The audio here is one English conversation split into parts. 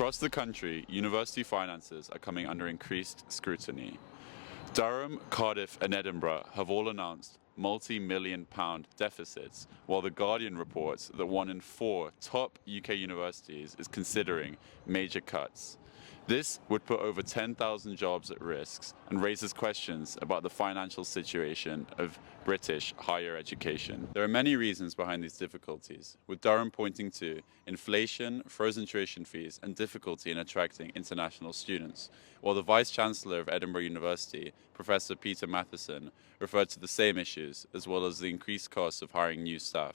Across the country, university finances are coming under increased scrutiny. Durham, Cardiff and Edinburgh have all announced multi-million-pound deficits, while The Guardian reports that 1 in 4 top UK universities is considering major cuts. This would put over 10,000 jobs at risk and raises questions about the financial situation of British higher education. There are many reasons behind these difficulties, with Durham pointing to inflation, frozen tuition fees, and difficulty in attracting international students, while the Vice-Chancellor of Edinburgh University, Professor Peter Matheson, referred to the same issues, as well as the increased costs of hiring new staff.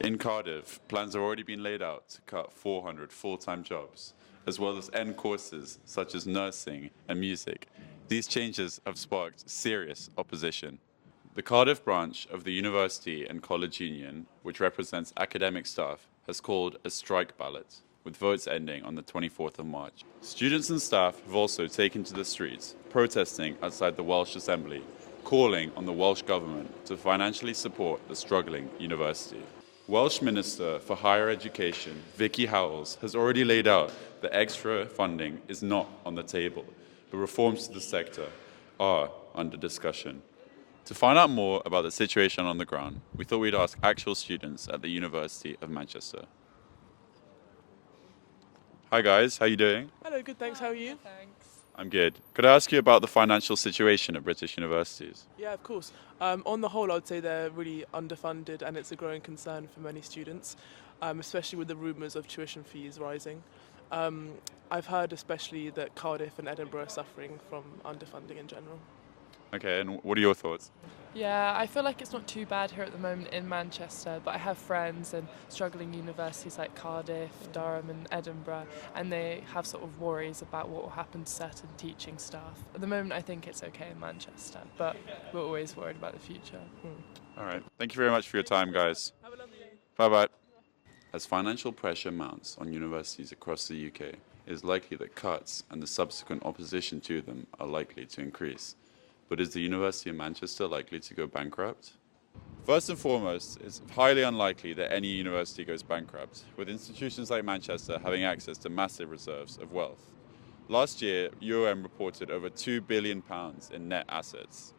In Cardiff, plans have already been laid out to cut 400 full-time jobs, as well as end courses such as nursing and music. These changes have sparked serious opposition. The Cardiff branch of the University and College Union, which represents academic staff, has called a strike ballot, with votes ending on the 24th of March. Students and staff have also taken to the streets, protesting outside the Welsh Assembly, calling on the Welsh Government to financially support the struggling university. Welsh Minister for Higher Education, Vicky Howells, has already laid out that extra funding is not on the table, but reforms to the sector are under discussion. To find out more about the situation on the ground, we thought we'd ask actual students at the University of Manchester. Hi guys, how are you doing? Hello, good, thanks. How are you? Thanks. I'm good. Could I ask you about the financial situation at British universities? Yeah, of course. On the whole, I'd say they're really underfunded and it's a growing concern for many students, especially with the rumours of tuition fees rising. I've heard especially that Cardiff and Edinburgh are suffering from underfunding in general. Okay, and what are your thoughts? Yeah, I feel like it's not too bad here at the moment in Manchester, but I have friends in struggling universities like Cardiff, Durham and Edinburgh, and they have sort of worries about what will happen to certain teaching staff. At the moment, I think it's okay in Manchester, but we're always worried about the future. All right, thank you very much for your time, guys. Have a lovely day. Bye-bye. As financial pressure mounts on universities across the UK, it is likely that cuts and the subsequent opposition to them are likely to increase. But is the University of Manchester likely to go bankrupt? First and foremost, it's highly unlikely that any university goes bankrupt, with institutions like Manchester having access to massive reserves of wealth. Last year, UOM reported over £2 billion in net assets.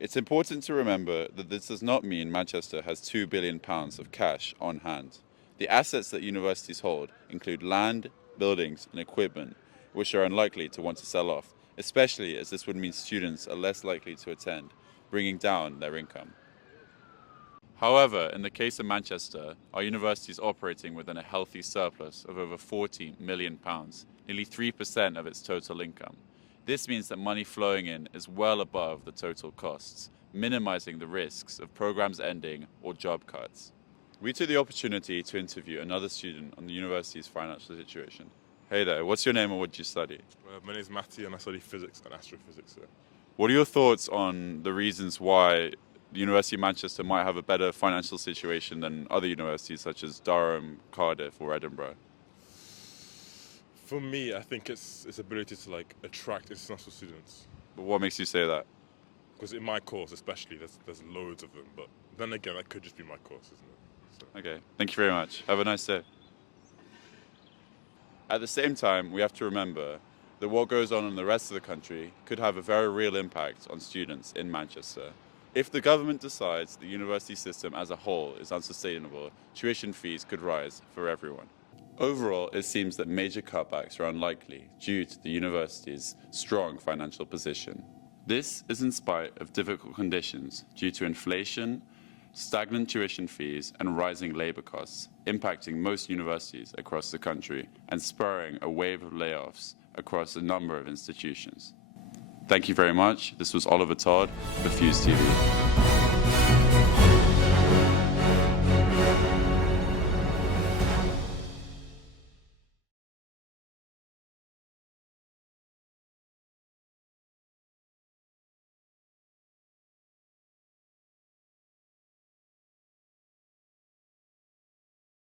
It's important to remember that this does not mean Manchester has £2 billion of cash on hand. The assets that universities hold include land, buildings, and equipment, which are unlikely to want to sell off, especially as this would mean students are less likely to attend, bringing down their income. However, in the case of Manchester, our university is operating within a healthy surplus of over £40 million, nearly 3% of its total income. This means that money flowing in is well above the total costs, minimizing the risks of programs ending or job cuts. We took the opportunity to interview another student on the university's financial situation. Hey there, what's your name and what do you study? My name is Matty and I study physics and astrophysics here. What are your thoughts on the reasons why the University of Manchester might have a better financial situation than other universities such as Durham, Cardiff or Edinburgh? For me, I think it's its ability to attract international students. But what makes you say that? Because in my course especially, there's loads of them. But then again, that could just be my course, isn't it? So. Okay, thank you very much. Have a nice day. At the same time, we have to remember that what goes on in the rest of the country could have a very real impact on students in Manchester. If the government decides the university system as a whole is unsustainable, tuition fees could rise for everyone. Overall, it seems that major cutbacks are unlikely due to the university's strong financial position. This is in spite of difficult conditions due to inflation, stagnant tuition fees and rising labour costs, impacting most universities across the country and spurring a wave of layoffs across a number of institutions. Thank you very much. This was Oliver Todd for FuseTV.